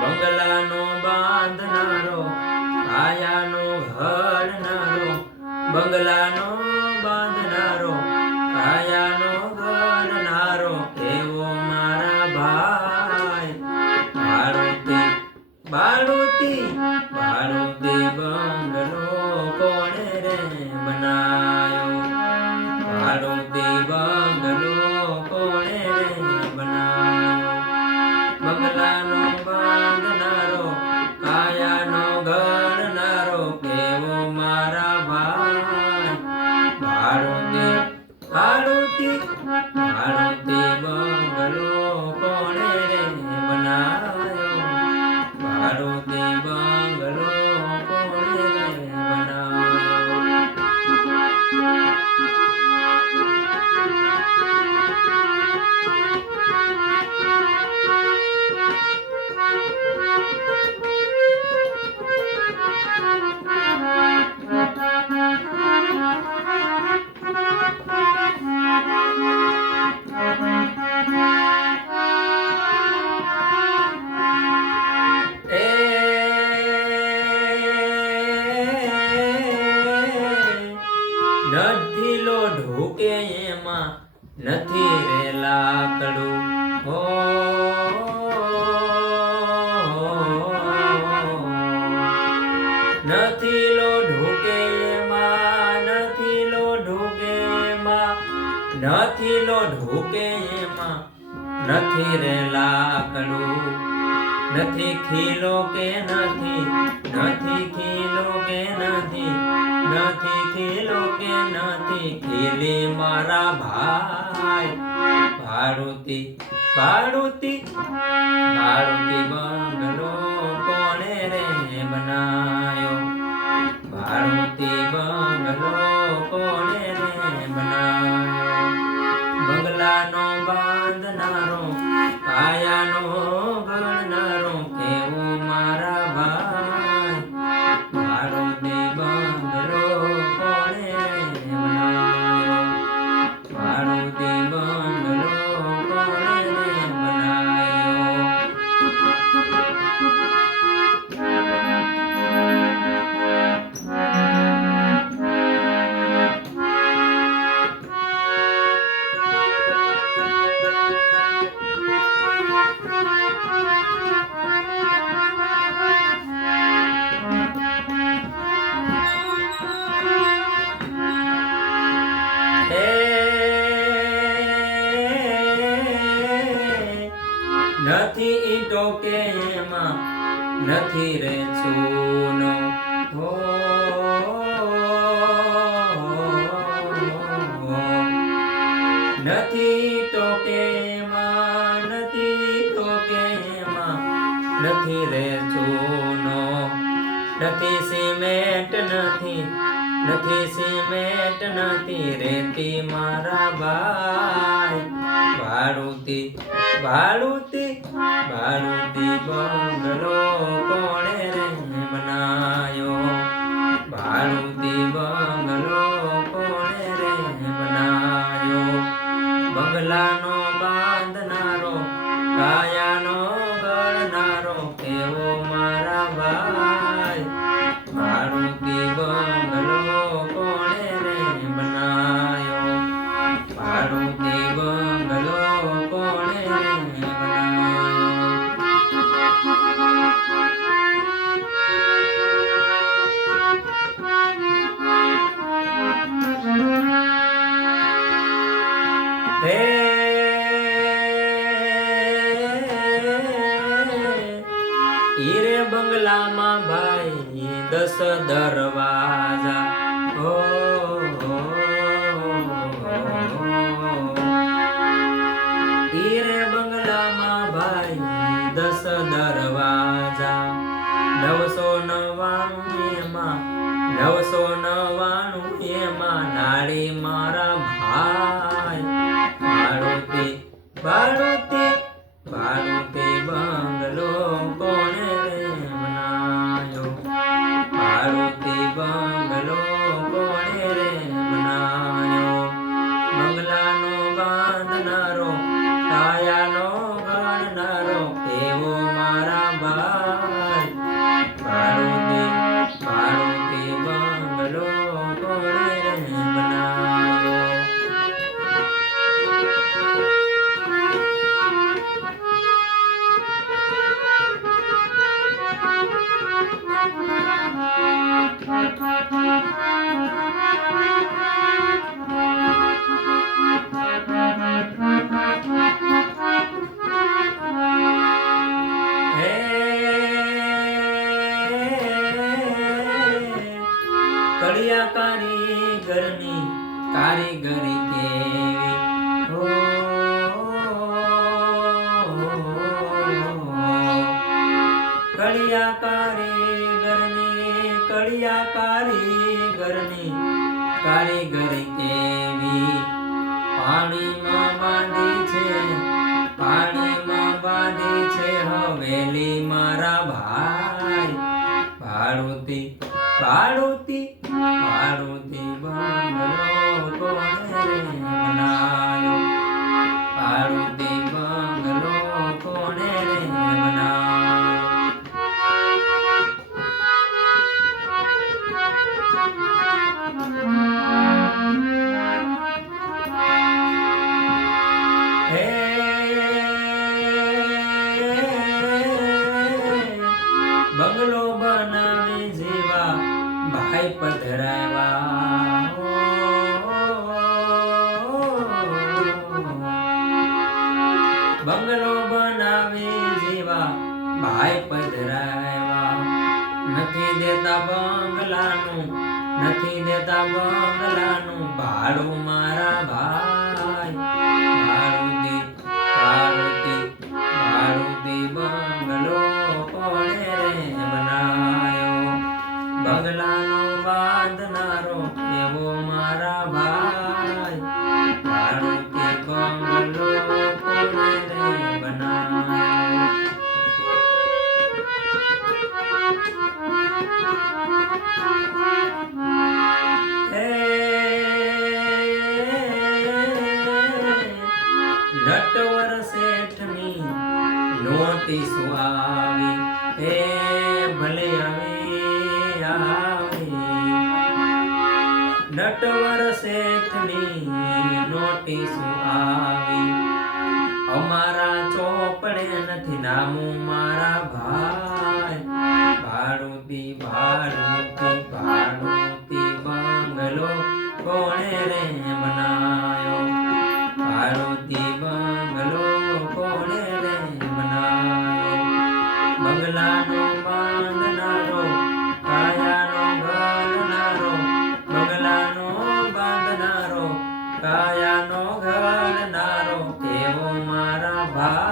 બંગલાનો બાંધનારો કાયાનો ઘડનારો બંગલાનો બાંધનારો કાયાનો ઘડનારો એવો મારા ભાઈ ભાડુતી ભાડુતી ભાડુતી બંગલો કોણે રે બનાયો ભાડુતી બંગલો કોણે રે બનાયો બંગલાનો બાંધનારો કાયાનો ઘડનારો કેવો મારા ભાઈ ભાડુતી ભાડુતી ભાડુતી બંગલો કોણે રે બનાયો ભાડુતી બંગલો કોણે રે બનાયો નથી લો ઢોકે એમાં નથી રે લાકડું હો નથી લો ઢોકે એમાં નથી લો ઢોકે એમાં નથી લો ઢોકે એમાં નથી રે લાકડું નથી ખીલો કે નથી નથી ખીલો કે નથી નથી ખીલો કે નથી ખીલી મારા ભાઈ ભાડુતી ભાડુતી ભાડુતી બંગલો કોણે રે બનાયો ભાડુતી બંગલો કોણે રે બનાયો બંગલાનો બાંધનારો કાયાનો ઘડનારો કેવો મારા ભાઈ ભાડુતી બંગલો કોણે રે બનાયો ભાડુતી બંગલો કોણે રે બનાયો નથી ઈંટો કે એમાં નથી રે ચૂનો હો નથી ઈંટો કે એમાં નથી ઈંટો કે એમાં નથી રે ચૂનો નથી સિમેન્ટ નથી નથી સિમેન્ટ નથી રેતી મારા ભાઈ ભાડુતી ભાડુતી ભાડુતી બંગલો કોણે રે બનાયો ભાડુતી બંગલો કોણે રે બનાયો બંગલાનો બાંધનારો કાયાનો ઘડનારો કેવો મારા ભાઈ ભાડુતી બંગલો કોણે રે બનાયો ભાડુતી બંગલો કોણે રે બનાયો હે હીરે બંગલામાં ભાઈ 10 દરવાજા હો હીરે બંગલા ભાઈ 10 દરવાજા 999 એમાં 999 એમાં નાળી મારા ભાઈ ભાડુતી ભાડુતી ભાડુતી બંગલો કોણે રે બનાયો ભાડુતી બંગલો કોણે રે બનાયો બંગલાનો બાંધનારો કાયાનો ગણનારો એવો મારા ભાઈ ભાડુતી ભાડુતી બંગલો કોણે રે બનાયો કડિયા કારીગરની કારીગરી કેવી હો કડિયા કારીગરની કારીગરી કેવી પાણીમાં બાંધી છે હવેલી મારા ભાઈ ભાડુતી ભાડુતી ભાડુતી બંગલો કોણે રે બનાયો ભાડુતી બંગલો કોણે રે બનાયો હે બંગલો બનાવી જેવા ભાઈ પધરાવ્યા બંગલો બનાવી જેવા ભાઈ પધરાવ્યા નથી દેતા બંગલાનું ભાડું મારા ભાઈ ભાડુતી ભાડુતી ભાડુતી બંગલો કોણે રે બનાયો બંગલાનો બાંધનારો એવો મારા ભાઈ ભાડુતી બંગલો કોણે રે બનાયો નટવર શેઠની નોટિસો આવી હે ભલે આવી નટવર શેઠની નોટિસો આવી અમારા ચોપડે નથી નામું મારા ભાઈ ભાડુતી ભાડુતી ભાડુતી બંગલો કોણે રે બનાયો ભાડુતી બંગલો કોણે રે બનાયો બંગલાનો બાંધનારો કાયાનો ગણનારો બંગલાનો બાંધનારો કાયાનો ગણનારો એવો મારા ભાઈ